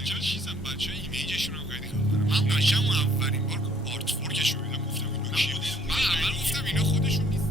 عجل چیزم بچه ایمیجشون هم خیلی خفنه. من قشنگ اولین بار آرت فورکشو دیدم گفتم اینا کیه. من اول گفتم اینا خودشون نیست.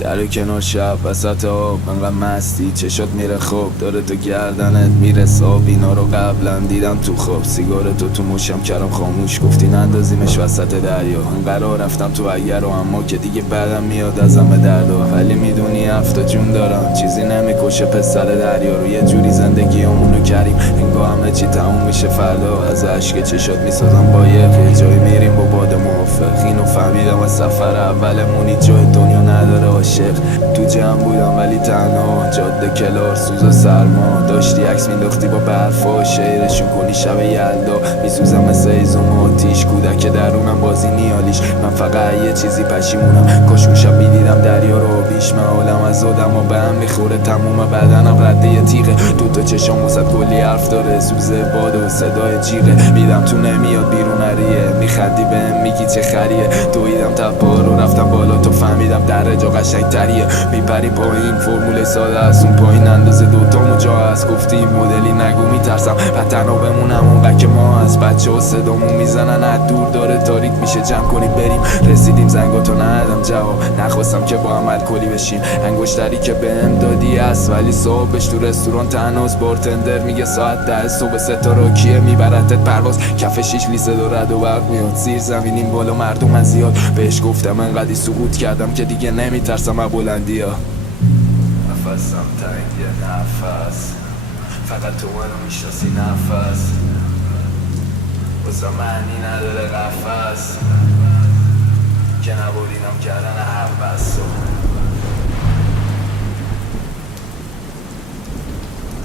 در کنار شب وسط آب انقدر مستی چشات میره خوب داره تو گردنت میرسه آب. اینا رو قبلا دیدم تو خواب سیگارتو تو مشم کردم خاموش گفتی نندازیمش وسط دریا. انقدر رفتم تو اگر و اما که دیگه بعدم میاد ازم دردا. ولی میدونی هفته جون دارم چیزی نمیکشه پسر دریا رو. یه جوری زندگیمونو کریم انگار همه چی تموم میشه فردا. از عشق چشات میسازم با یه جایی میریم با باد موافق. اینو فهمیدم از سفر اولمونی جای دنیا نداره عاشق. تو جمع بودم ولی تنها جاده کلار سوز و سرما. داشتی عکس مینداختی با برفا شعرشون کنی شب یلدا. میسوزم مثل ایزوم آتیش کودک درونم بازی نیالیش. من فقط یه چیزی پشیمونم کاش اون شب میدیدم دریا رو بیش. من حالم از آدم ها به هم میخوره تموم بدنم رده یه تیغه. تو تا چشام وسط کلی حرف داره سوز باد و صدای جیغه. میدم تو نمیاد بیرون هریه میخندی بهم میگی چه خریه. دویدم تپا رو رفتم بالا تو فهمیدم در جا قشنگ تریه. میپری پایین فرمول ساده از اون پایین اندازه دوتامو جا هست. گفتی این مدلی نگو میترسم و تنها بمونم اونقدر که ما از بچه ها صدامو میزنن از دور داره تاریک میشه جمع کنیم بریم. رسیدیم زنگاتو ندادم جواب نخواستم که با هم الکلی بشیم. انگشتری که بهم دادی هست ولی صبحش تو رستوران تنهاست. بارتندر میگه ساعت 10 صبح ستاره کیه میبرتت پرواز. کف شیش لیسه دو رد و برق میاد زیر زمینیم بالا مردم از زیاد. بهش گفتم انقدی سقوط کردم که دیگه نمیترسم از بلندی ها. نفسم تنگه نفس فقط تو منو میشناسی نفس واسه معنی نداره قفس که نبودینم کردن هر بسو.